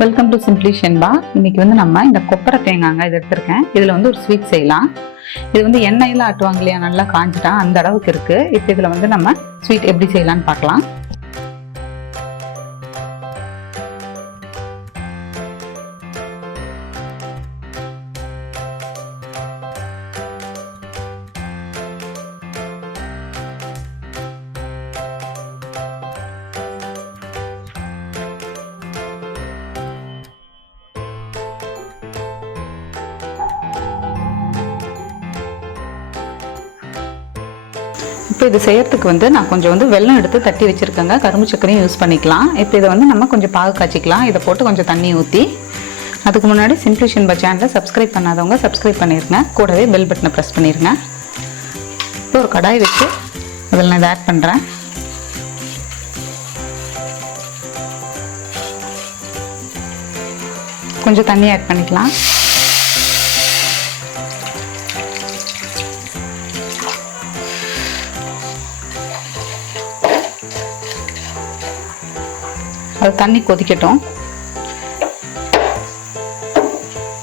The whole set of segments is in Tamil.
Welcome to simply Shenba. இன்னைக்கு நம்ம இந்த கொப்பரை தேங்காங்க இது எடுத்திருக்கேன். இதுல ஒரு ஸ்வீட் செய்யலாம். இது எண்ணெயில ஆட்டுவாங்க இல்லையா, நல்லா காஞ்சிட்டா அந்த அளவுக்கு இருக்கு. இப்போ இதுல நம்ம ஸ்வீட் எப்படி செய்யலாம்னு பார்க்கலாம். இப்போ இது செய்யறதுக்கு நான் கொஞ்சம் வெல்லம் எடுத்து தட்டி வச்சிருக்கேங்க. கரும்பு சக்கரையும் யூஸ் பண்ணிக்கலாம். இப்போ இதை நம்ம கொஞ்சம் பாகு காய்ச்சிக்கலாம். இதை போட்டு கொஞ்சம் தண்ணி ஊற்றி, அதுக்கு முன்னாடி சிம்பிளி ஷென்பா சேனலை சப்ஸ்கிரைப் பண்ணாதவங்க சப்ஸ்கிரைப் பண்ணிடுங்க. கூடவே பெல் பட்டனை ப்ரெஸ் பண்ணிடுங்க. இப்போ ஒரு கடாய் வச்சு அதில் நான் இதை ஆட் பண்ணுறேன். கொஞ்சம் தண்ணி ஆட் பண்ணிக்கலாம். அது தண்ணி கொதிக்கட்டும்.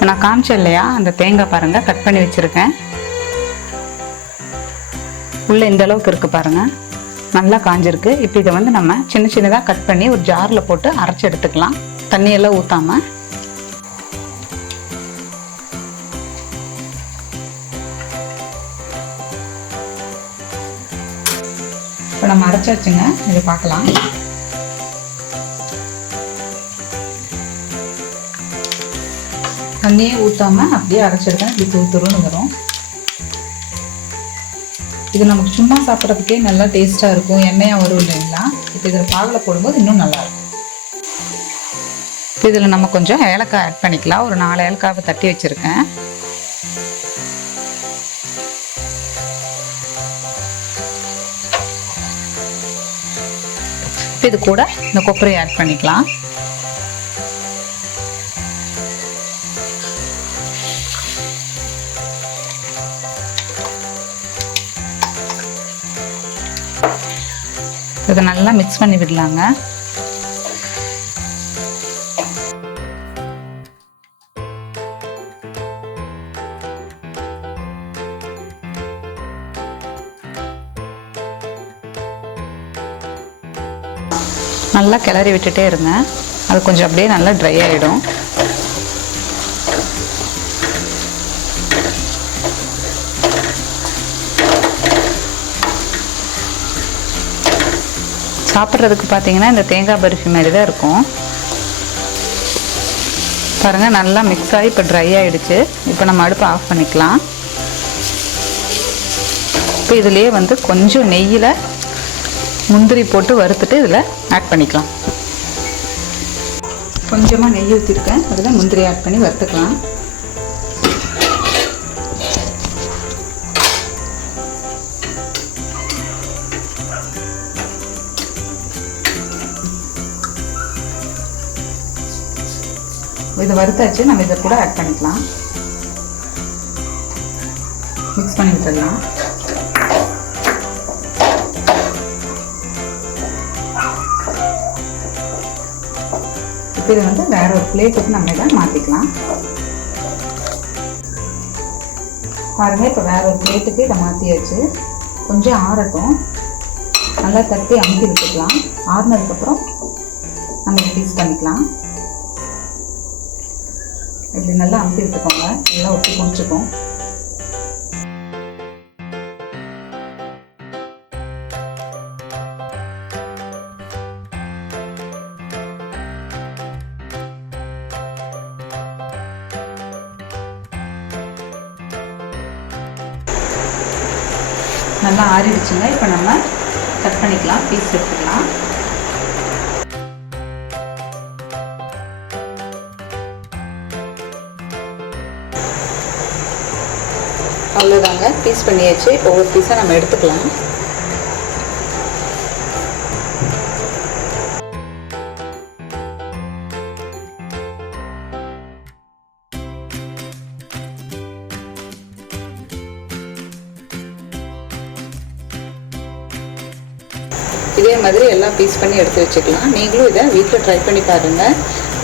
நான் காமிச்சேன் இல்லையா, அந்த தேங்காய் பாருங்க கட் பண்ணி வச்சிருக்கேன். உள்ள இந்த அளவுக்கு இருக்கு பாருங்க, நல்லா காஞ்சிருக்கு. இப்போ இதை நம்ம சின்ன சின்னதாக கட் பண்ணி ஒரு ஜாரில் போட்டு அரைச்சி எடுத்துக்கலாம், தண்ணியெல்லாம் ஊற்றாம. இப்போ நம்ம அரைச்சாச்சுங்க, இதை பார்க்கலாம். தண்ணியே ஊற்றாம அப்படியே அரைச்சிருக்கேன். இப்படி தூத்துருன்னு வரும். இது நமக்கு சும்மா சாப்பிட்றதுக்கே நல்லா டேஸ்ட்டாக இருக்கும், எண்ணெயாக வரும் இல்லைங்களா. இப்போ இதில் பாகில் போடும்போது இன்னும் நல்லாயிருக்கும். இதில் நம்ம கொஞ்சம் ஏலக்காய் ஆட் பண்ணிக்கலாம். ஒரு 4 ஏலக்காவை தட்டி வச்சுருக்கேன். இப்போ இது கூட இந்த கொப்பரையை ஆட் பண்ணிக்கலாம். இதை நல்லா மிக்ஸ் பண்ணி விடலாங்க. நல்லா கிளறி விட்டுட்டே இருங்க. அது கொஞ்சம் அப்படியே நல்லா ட்ரை ஆகிடும். சாப்பிட்றதுக்கு பார்த்தீங்கன்னா இந்த தேங்காய் பர்ஃபி மாதிரி தான் இருக்கும். பாருங்கள், நல்லா மிக்ஸ் ஆகி இப்போ ட்ரை ஆகிடுச்சு. இப்போ நம்ம அடுப்பை ஆஃப் பண்ணிக்கலாம். இப்போ இதுலேயே கொஞ்சம் நெய்யில் முந்திரி போட்டு வறுத்துட்டு இதில் ஆட் பண்ணிக்கலாம். கொஞ்சமாக நெய் ஊற்றிருக்கேன், அதில் முந்திரி ஆட் பண்ணி வறுத்துக்கலாம். இதை வறுத்தாச்சு, நம்ம இதை கூட ஆட் பண்ணிக்கலாம். மிக்ஸ் பண்ணி விட்டுடலாம். இப்போ இதை வேற ஒரு பிளேட்டுக்கு நம்ம இதை மாற்றிக்கலாம். பாருங்கள், இப்போ வேற ஒரு பிளேட்டுக்கு இதை மாற்றியாச்சு. கொஞ்சம் ஆறட்டும், நல்லா தட்டி அமுக்கி விட்டுக்கலாம். ஆறுனதுக்கப்புறம் நம்ம பீஸ் பண்ணிக்கலாம். இப்படி நல்லா அமுக்கி விட்டுக்கோங்க, நல்லா ஒட்டி குடிச்சுக்கும். நல்லா ஆறிடுச்சுங்க. இப்போ நம்ம கட் பண்ணிக்கலாம், பீஸ் எடுத்துக்கலாம். அவ்வளோதாங்க, பீஸ் பண்ணியாச்சு. ஒவ்வொரு பீஸாக நம்ம எடுத்துக்கலாம். இதே மாதிரி எல்லாம் பீஸ் பண்ணி எடுத்து வச்சுக்கலாம். நீங்களும் இதை வீட்டில் ட்ரை பண்ணி பாருங்கள்.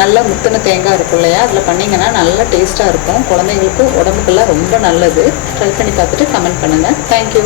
நல்லா முத்தின தேங்காய் இருக்கும் இல்லையா, அதில் பண்ணிங்கன்னா நல்லா டேஸ்ட்டாக இருக்கும். குழந்தைங்களுக்கு உடம்புக்கெல்லாம் ரொம்ப நல்லது. ட்ரை பண்ணி பார்த்துட்டு கமெண்ட் பண்ணுங்கள். தேங்க்யூ.